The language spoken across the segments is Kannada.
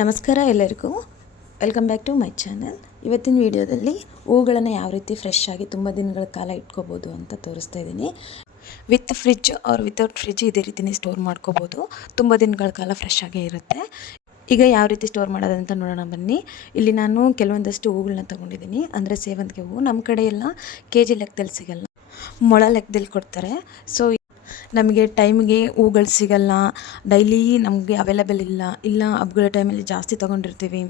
ನಮಸ್ಕಾರ ಎಲ್ಲರಿಗೂ, welcome back to my channel. ಇವತ್ತಿನ ವಿಡಿಯೋದಲ್ಲಿ ಹೂಗಳನ್ನು ಯಾವ ರೀತಿ ಫ್ರೆಶ್ ಆಗಿ ತುಂಬ ದಿನಗಳ ಕಾಲ ಇಟ್ಕೋಬೋದು ಅಂತ ತೋರಿಸ್ತಾ ಇದ್ದೀನಿ. With fridge or without fridge ಇದೇ ರೀತಿಯೇ ಸ್ಟೋರ್ ಮಾಡ್ಕೋಬೋದು. ತುಂಬ ದಿನಗಳ ಕಾಲ ಫ್ರೆಶ್ ಆಗೇ ಇರುತ್ತೆ. ಈಗ ಯಾವ ರೀತಿ ಸ್ಟೋರ್ ಮಾಡೋದಂತ ನೋಡೋಣ ಬನ್ನಿ. ಇಲ್ಲಿ ನಾನು ಕೆಲವೊಂದಷ್ಟು ಹೂಗಳನ್ನ ತೊಗೊಂಡಿದ್ದೀನಿ. ಅಂದರೆ ಸೇವಂತಿಗೆ ಹೂವು ನಮ್ಮ ಕಡೆ ಎಲ್ಲ KG ಲೆಕ್ಕದಲ್ಲಿ ಸಿಗಲ್ಲ, ಮೊಳ ಲೆಕ್ಕದಲ್ಲಿ ಕೊಡ್ತಾರೆ. ಸೊ ನಮಗೆ ಟೈಮ್ಗೆ ಹೂಗಳು ಸಿಗಲ್ಲ, ಡೈಲಿ ನಮಗೆ ಅವೈಲೇಬಲ್ ಇಲ್ಲ ಹಬ್ಬಗಳ ಟೈಮಲ್ಲಿ ಜಾಸ್ತಿ ತೊಗೊಂಡಿರ್ತೀವಿ,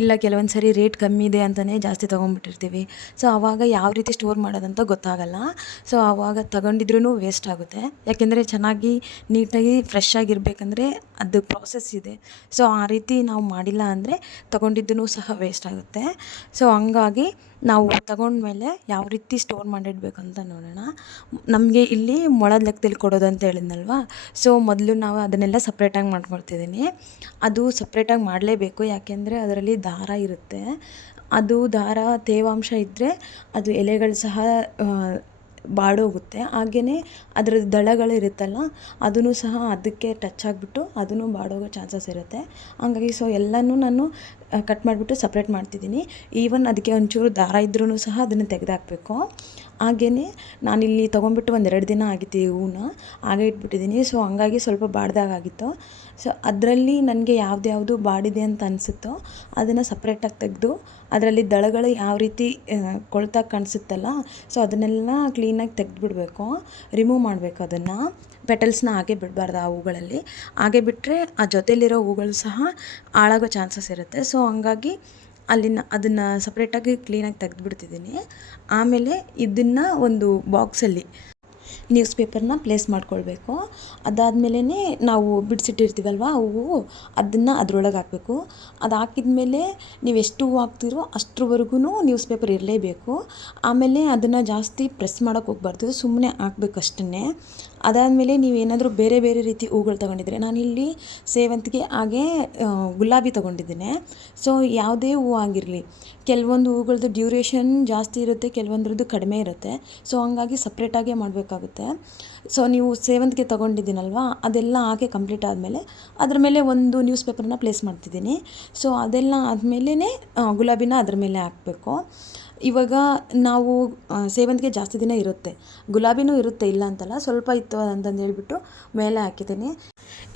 ಇಲ್ಲ ಕೆಲವೊಂದು ಸರಿ ರೇಟ್ ಕಮ್ಮಿ ಇದೆ ಅಂತಲೇ ಜಾಸ್ತಿ ತೊಗೊಂಡ್ಬಿಟ್ಟಿರ್ತೀವಿ. ಸೊ ಆವಾಗ ಯಾವ ರೀತಿ ಸ್ಟೋರ್ ಮಾಡೋದಂತ ಗೊತ್ತಾಗಲ್ಲ. ಸೊ ಆವಾಗ ತೊಗೊಂಡಿದ್ರೂ ವೇಸ್ಟ್ ಆಗುತ್ತೆ. ಯಾಕೆಂದರೆ ಚೆನ್ನಾಗಿ ನೀಟಾಗಿ ಫ್ರೆಶ್ ಆಗಿರಬೇಕಂದ್ರೆ ಅದು ಪ್ರಾಸೆಸ್ ಇದೆ. ಸೊ ಆ ರೀತಿ ನಾವು ಮಾಡಿಲ್ಲ ಅಂದರೆ ತೊಗೊಂಡಿದ್ದೂ ಸಹ ವೇಸ್ಟ್ ಆಗುತ್ತೆ. ಸೊ ಹಂಗಾಗಿ ನಾವು ತಗೊಂಡ್ಮೇಲೆ ಯಾವ ರೀತಿ ಸ್ಟೋರ್ ಮಾಡಿಡಬೇಕು ಅಂತ ನೋಡೋಣ. ನಮಗೆ ಇಲ್ಲಿ ಮೊಳದ ಲೆಕ್ಕದಲ್ಲಿ ಕೊಡೋದು ಅಂತ ಹೇಳಿದ್ನಲ್ವ. ಸೊ ಮೊದಲು ನಾವು ಅದನ್ನೆಲ್ಲ ಸಪ್ರೇಟಾಗಿ ಮಾಡ್ಕೊಳ್ತಿದ್ದೀನಿ. ಅದು ಸಪ್ರೇಟಾಗಿ ಮಾಡಲೇಬೇಕು, ಯಾಕೆಂದರೆ ಅದರಲ್ಲಿ ದಾರ ಇರುತ್ತೆ. ಅದು ದಾರ ತೇವಾಂಶ ಇದ್ದರೆ ಅದು ಎಲೆಗಳು ಸಹ ಬಾಡೋಗುತ್ತೆ. ಹಾಗೆಯೇ ಅದರ ದಳಗಳಿರುತ್ತಲ್ಲ ಅದೂ ಸಹ ಅದಕ್ಕೆ ಟಚ್ ಆಗಿಬಿಟ್ಟು ಅದೂ ಬಾಡೋಗೋ ಚಾನ್ಸಸ್ ಇರುತ್ತೆ. ಹಂಗಾಗಿ ಸೊ ಎಲ್ಲನೂ ನಾನು ಕಟ್ ಮಾಡಿಬಿಟ್ಟು ಸಪ್ರೇಟ್ ಮಾಡ್ತಿದ್ದೀನಿ. ಈವನ್ ಅದಕ್ಕೆ ಒಂಚೂರು ದಾರ ಇದ್ರೂ ಸಹ ಅದನ್ನು ತೆಗೆದಾಕಬೇಕು. ಹಾಗೆಯೇ ನಾನಿಲ್ಲಿ ತೊಗೊಂಡ್ಬಿಟ್ಟು 1-2 ದಿನ ಆಗಿತ್ತು ಈ ಹೂವನ್ನ, ಹಾಗೆ ಇಟ್ಬಿಟ್ಟಿದ್ದೀನಿ. ಸೊ ಹಂಗಾಗಿ ಸ್ವಲ್ಪ ಬಾಡ್ದಾಗಿತ್ತು. ಸೊ ಅದರಲ್ಲಿ ನನಗೆ ಯಾವ್ದು ಬಾಡಿದೆ ಅಂತ ಅನಿಸುತ್ತೋ ಅದನ್ನು ಸಪ್ರೇಟಾಗಿ ತೆಗೆದು ಅದರಲ್ಲಿ ದಳಗಳು ಯಾವ ರೀತಿ ಕೊಳ್ತಾಗಿ ಕಾಣಿಸುತ್ತಲ್ಲ, ಸೊ ಅದನ್ನೆಲ್ಲ ಕ್ಲೀನಾಗಿ ತೆಗೆದುಬಿಡಬೇಕು, ರಿಮೂವ್ ಮಾಡಬೇಕು. ಅದನ್ನು ಪೆಟಲ್ಸ್ನ ಹಾಗೆ ಬಿಡಬಾರ್ದು. ಆ ಹೂಗಳಲ್ಲಿ ಹಾಗೆ ಬಿಟ್ಟರೆ ಆ ಜೊತೆಲಿರೋ ಹೂಗಳು ಸಹ ಹಾಳಾಗೋ ಚಾನ್ಸಸ್ ಇರುತ್ತೆ. ಸೊ ಹಂಗಾಗಿ ಅದನ್ನು ಸಪ್ರೇಟಾಗಿ ಕ್ಲೀನಾಗಿ ತೆಗೆದುಬಿಡ್ತಿದ್ದೀನಿ. ಆಮೇಲೆ ಇದನ್ನು ಒಂದು ಬಾಕ್ಸಲ್ಲಿ ನ್ಯೂಸ್ ಪೇಪರ್ನ ಪ್ಲೇಸ್ ಮಾಡ್ಕೊಳ್ಬೇಕು. ಅದಾದಮೇಲೆ ನಾವು ಬಿಡಿಸಿಟ್ಟಿರ್ತೀವಲ್ವ ಹೂವು, ಅದನ್ನು ಅದರೊಳಗೆ ಹಾಕಬೇಕು. ಅದು ಹಾಕಿದ್ಮೇಲೆ ನೀವು ಎಷ್ಟು ಹೂವು ಹಾಕ್ತಿರೋ ಅಷ್ಟರವರೆಗೂ ನ್ಯೂಸ್ ಪೇಪರ್ ಇರಲೇಬೇಕು. ಆಮೇಲೆ ಅದನ್ನು ಜಾಸ್ತಿ ಪ್ರೆಸ್ ಮಾಡೋಕ್ಕೆ ಹೋಗ್ಬಾರ್ದು, ಸುಮ್ಮನೆ ಹಾಕ್ಬೇಕಷ್ಟೇ. ಅದಾದಮೇಲೆ ನೀವೇನಾದರೂ ಬೇರೆ ಬೇರೆ ರೀತಿ ಹೂಗಳು ತೊಗೊಂಡಿದ್ರೆ, ನಾನಿಲ್ಲಿ ಸೇವಂತಿಗೆ ಹಾಗೆ ಗುಲಾಬಿ ತೊಗೊಂಡಿದ್ದೇನೆ. ಸೊ ಯಾವುದೇ ಹೂವು ಆಗಿರಲಿ, ಕೆಲವೊಂದು ಹೂಗಳದ್ದು ಡ್ಯೂರೇಷನ್ ಜಾಸ್ತಿ ಇರುತ್ತೆ, ಕೆಲವೊಂದ್ರದ್ದು ಕಡಿಮೆ ಇರುತ್ತೆ. ಸೊ ಹಂಗಾಗಿ ಸಪ್ರೇಟಾಗೇ ಮಾಡಬೇಕಾಗುತ್ತೆ. ಸೊ ನೀವು ಸೇವಂತಿಗೆ ತೊಗೊಂಡಿದ್ದೀನಲ್ವ, ಅದೆಲ್ಲ ಹಾಗೆ ಕಂಪ್ಲೀಟ್ ಆದಮೇಲೆ ಅದ್ರ ಮೇಲೆ ಒಂದು ನ್ಯೂಸ್ ಪೇಪರ್ನ ಪ್ಲೇಸ್ ಮಾಡ್ತಿದ್ದೀನಿ. ಸೊ ಅದೆಲ್ಲ ಆದಮೇಲೆ ಗುಲಾಬಿನ ಅದ್ರ ಮೇಲೆ ಹಾಕಬೇಕು. ಇವಾಗ ನಾವು ಸೇವಂತಿಗೆ ಜಾಸ್ತಿ ದಿನ ಇರುತ್ತೆ, ಗುಲಾಬಿನೂ ಇರುತ್ತೆ, ಇಲ್ಲ ಅಂತಲ್ಲ, ಸ್ವಲ್ಪ ಇತ್ತು ಅಂತಂದು ಹೇಳ್ಬಿಟ್ಟು ಮೇಲೆ ಹಾಕಿದ್ದೀನಿ.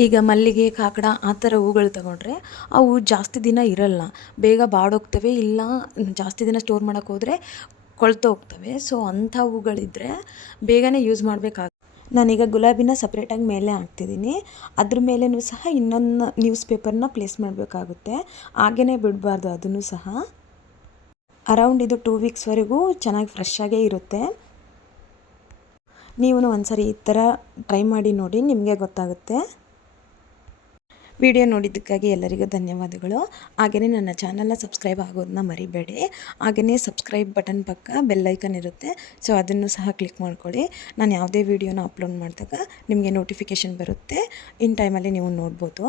ಈಗ ಮಲ್ಲಿಗೆ, ಕಾಕಡ ಆ ಥರ ಹೂಗಳು ತೊಗೊಂಡ್ರೆ ಅವು ಜಾಸ್ತಿ ದಿನ ಇರಲ್ಲ, ಬೇಗ ಬಾಡೋಗ್ತವೆ, ಇಲ್ಲ ಜಾಸ್ತಿ ದಿನ ಸ್ಟೋರ್ ಮಾಡೋಕ್ಕೆ ಹೋದರೆ ಕೊಳ್ತೋಗ್ತವೆ. ಸೊ ಅಂಥ ಹೂಗಳಿದ್ದರೆ ಬೇಗನೆ ಯೂಸ್ ಮಾಡಬೇಕಾಗುತ್ತೆ. ನಾನೀಗ ಗುಲಾಬಿನ ಸಪ್ರೇಟಾಗಿ ಮೇಲೆ ಹಾಕ್ತಿದ್ದೀನಿ. ಅದ್ರ ಮೇಲೂ ಸಹ ಇನ್ನೊಂದು ನ್ಯೂಸ್ ಪೇಪರ್ನ ಪ್ಲೇಸ್ ಮಾಡಬೇಕಾಗುತ್ತೆ. ಹಾಗೇ ಬಿಡಬಾರ್ದು ಅದನ್ನು ಸಹ. ಅರೌಂಡ್ ಇದು 2 ವೀಕ್ಸ್ವರೆಗೂ ಚೆನ್ನಾಗಿ ಫ್ರೆಶ್ ಆಗೇ ಇರುತ್ತೆ. ನೀವು ಒಂದ್ಸರಿ ಈ ಥರ ಟ್ರೈ ಮಾಡಿ ನೋಡಿ, ನಿಮಗೆ ಗೊತ್ತಾಗುತ್ತೆ. ವಿಡಿಯೋ ನೋಡಿದ್ದಕ್ಕಾಗಿ ಎಲ್ಲರಿಗೂ ಧನ್ಯವಾದಗಳು. ಹಾಗೆಯೇ ನನ್ನ ಚಾನಲ್ನ ಸಬ್ಸ್ಕ್ರೈಬ್ ಆಗೋದನ್ನ ಮರಿಬೇಡಿ. ಹಾಗೆಯೇ ಸಬ್ಸ್ಕ್ರೈಬ್ ಬಟನ್ ಪಕ್ಕ ಬೆಲ್ಲೈಕನ್ ಇರುತ್ತೆ, ಸೊ ಅದನ್ನು ಸಹ ಕ್ಲಿಕ್ ಮಾಡ್ಕೊಳ್ಳಿ. ನಾನು ಯಾವುದೇ ವೀಡಿಯೋನ ಅಪ್ಲೋಡ್ ಮಾಡಿದಾಗ ನಿಮಗೆ ನೋಟಿಫಿಕೇಷನ್ ಬರುತ್ತೆ, ಇನ್ ಟೈಮಲ್ಲಿ ನೀವು ನೋಡ್ಬೋದು.